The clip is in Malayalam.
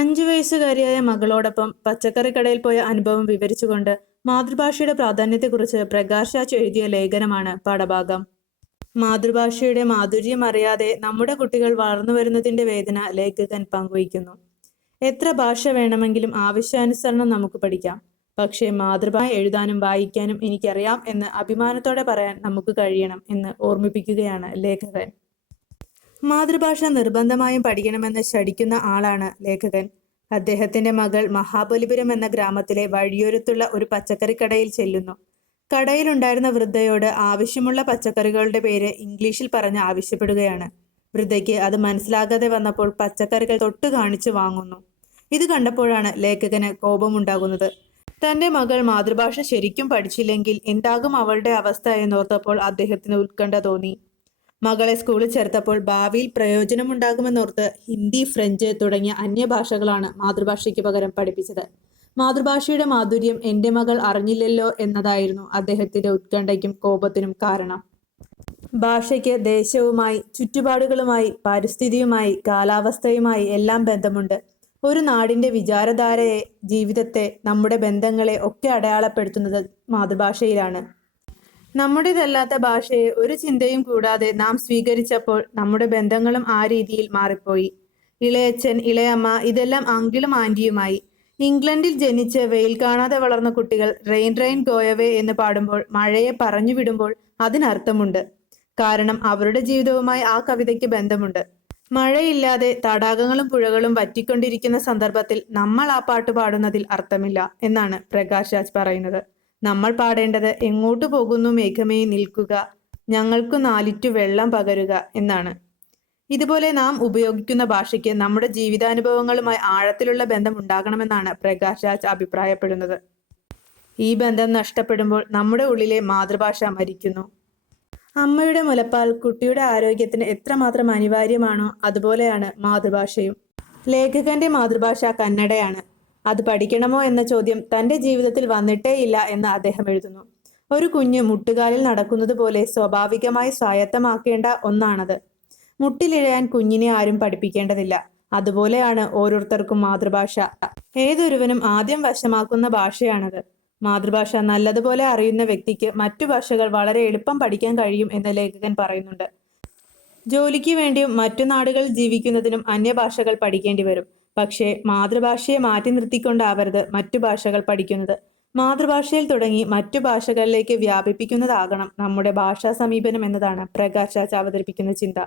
അഞ്ചു വയസ്സുകാരിയായ മകളോടൊപ്പം പച്ചക്കറി കടയിൽ പോയ അനുഭവം വിവരിച്ചുകൊണ്ട് മാതൃഭാഷയുടെ പ്രാധാന്യത്തെക്കുറിച്ച് പ്രകാശ് രാജ് എഴുതിയ ലേഖനമാണ് പാഠഭാഗം. മാതൃഭാഷയുടെ മാധുര്യം അറിയാതെ നമ്മുടെ കുട്ടികൾ വളർന്നു വരുന്നതിന്റെ വേദന ലേഖകൻ പങ്കുവയ്ക്കുന്നു. എത്ര ഭാഷ വേണമെങ്കിലും ആവശ്യാനുസരണം നമുക്ക് പഠിക്കാം. പക്ഷേ മാതൃഭാഷ എഴുതാനും വായിക്കാനും എനിക്കറിയാം എന്ന് അഭിമാനത്തോടെ പറയാൻ നമുക്ക് കഴിയണം എന്ന് ഓർമ്മിപ്പിക്കുകയാണ് ലേഖകൻ. മാതൃഭാഷ നിർബന്ധമായും പഠിക്കണമെന്ന് ശടിക്കുന്ന ആളാണ് ലേഖകൻ. അദ്ദേഹത്തിന്റെ മകൾ മഹാബലിപുരം എന്ന ഗ്രാമത്തിലെ വഴിയോരത്തുള്ള ഒരു പച്ചക്കറിക്കടയിൽ ചെല്ലുന്നു. കടയിലുണ്ടായിരുന്ന വൃദ്ധയോട് ആവശ്യമുള്ള പച്ചക്കറികളുടെ പേര് ഇംഗ്ലീഷിൽ പറഞ്ഞ് ആവശ്യപ്പെടുകയാണ്. വൃദ്ധയ്ക്ക് അത് മനസ്സിലാകാതെ വന്നപ്പോൾ പച്ചക്കറികൾ തൊട്ട് കാണിച്ചു വാങ്ങുന്നു. ഇത് കണ്ടപ്പോഴാണ് ലേഖകന് കോപമുണ്ടാകുന്നത്. തന്റെ മകൾ മാതൃഭാഷ ശരിക്കും പഠിച്ചില്ലെങ്കിൽ എന്താകും അവളുടെ അവസ്ഥ എന്നോർത്തപ്പോൾ അദ്ദേഹത്തിന് ഉത്കണ്ഠ തോന്നി. മകളെ സ്കൂളിൽ ചേർത്തപ്പോൾ ഭാവിയിൽ പ്രയോജനമുണ്ടാകുമെന്നോർത്ത് ഹിന്ദി ഫ്രഞ്ച് തുടങ്ങിയ അന്യഭാഷകളാണ് മാതൃഭാഷയ്ക്ക് പകരം പഠിപ്പിച്ചത്. മാതൃഭാഷയുടെ മാധുര്യം എന്റെ മകൾ അറിഞ്ഞില്ലല്ലോ എന്നതായിരുന്നു അദ്ദേഹത്തിന്റെ ഉത്കണ്ഠയ്ക്കും കോപത്തിനും കാരണം. ഭാഷയ്ക്ക് ദേശവുമായി ചുറ്റുപാടുകളുമായി പരിസ്ഥിതിയുമായി കാലാവസ്ഥയുമായി എല്ലാം ബന്ധമുണ്ട്. ഒരു നാടിന്റെ വിചാരധാരയെ ജീവിതത്തെ നമ്മുടെ ബന്ധങ്ങളെ ഒക്കെ അടയാളപ്പെടുത്തുന്നത് മാതൃഭാഷയിലാണ്. നമ്മുടേതല്ലാത്ത ഭാഷയെ ഒരു ചിന്തയും കൂടാതെ നാം സ്വീകരിച്ചപ്പോൾ നമ്മുടെ ബന്ധങ്ങളും ആ രീതിയിൽ മാറിപ്പോയി. ഇളയച്ചൻ ഇളയമ്മ ഇതെല്ലാം അങ്കിളും ആന്റിയുമായി. ഇംഗ്ലണ്ടിൽ ജനിച്ച് വെയിൽ കാണാതെ വളർന്ന കുട്ടികൾ റെയിൻ റെയിൻ ഗോയവേ എന്ന് പാടുമ്പോൾ മഴയെ പറഞ്ഞു വിടുമ്പോൾ അതിനർത്ഥമുണ്ട്. കാരണം അവരുടെ ജീവിതവുമായി ആ കവിതയ്ക്ക് ബന്ധമുണ്ട്. മഴയില്ലാതെ തടാകങ്ങളും പുഴകളും വറ്റിക്കൊണ്ടിരിക്കുന്ന സന്ദർഭത്തിൽ നമ്മൾ ആ പാട്ട് പാടുന്നതിൽ അർത്ഥമില്ല എന്നാണ് പ്രകാശ് രാജ് പറയുന്നത്. നമ്മൾ പാടേണ്ടത് എങ്ങോട്ട് പോകുന്നു മേഘമേ നിൽക്കുക. ഞങ്ങൾക്ക് നാലിറ്റു വെള്ളം പകരുക എന്നാണ്. ഇതുപോലെ നാം ഉപയോഗിക്കുന്ന ഭാഷയ്ക്ക് നമ്മുടെ ജീവിതാനുഭവങ്ങളുമായി ആഴത്തിലുള്ള ബന്ധം ഉണ്ടാകണമെന്നാണ് പ്രകാശ് രാജ് അഭിപ്രായപ്പെടുന്നത്. ഈ ബന്ധം നഷ്ടപ്പെടുമ്പോൾ നമ്മുടെ ഉള്ളിലെ മാതൃഭാഷ മരിക്കുന്നു. അമ്മയുടെ മുലപ്പാൽ കുട്ടിയുടെ ആരോഗ്യത്തിന് എത്രമാത്രം അനിവാര്യമാണോ അതുപോലെയാണ് മാതൃഭാഷയും. ലേഖകന്റെ മാതൃഭാഷ കന്നഡയാണ്. അത് പഠിക്കണമോ എന്ന ചോദ്യം തന്റെ ജീവിതത്തിൽ വന്നിട്ടേ ഇല്ല എന്ന് അദ്ദേഹം എഴുതുന്നു. ഒരു കുഞ്ഞ് മുട്ടുകാലിൽ നടക്കുന്നത് പോലെ സ്വാഭാവികമായി സ്വായത്തമാക്കേണ്ട ഒന്നാണത്. മുട്ടിലിഴയാൻ കുഞ്ഞിനെ ആരും പഠിപ്പിക്കേണ്ടതില്ല. അതുപോലെയാണ് ഓരോരുത്തർക്കും മാതൃഭാഷ. ഏതൊരുവനും ആദ്യം വശമാക്കുന്ന ഭാഷയാണത്. മാതൃഭാഷ നല്ലതുപോലെ അറിയുന്ന വ്യക്തിക്ക് മറ്റു ഭാഷകൾ വളരെ എളുപ്പം പഠിക്കാൻ കഴിയും എന്ന് ലേഖകൻ പറയുന്നുണ്ട്. ജോലിക്ക് വേണ്ടിയും മറ്റു നാടുകളിൽ ജീവിക്കുന്നതിനും അന്യഭാഷകൾ പഠിക്കേണ്ടി വരും. പക്ഷേ മാതൃഭാഷയെ മാറ്റി നിർത്തിക്കൊണ്ടാവരുത് മറ്റു ഭാഷകൾ പഠിക്കുന്നത്. മാതൃഭാഷയിൽ തുടങ്ങി മറ്റു ഭാഷകളിലേക്ക് വ്യാപിപ്പിക്കുന്നതാകണം നമ്മുടെ ഭാഷാ സമീപനം എന്നതാണ് പ്രകാശ് അവതരിപ്പിക്കുന്ന ചിന്ത.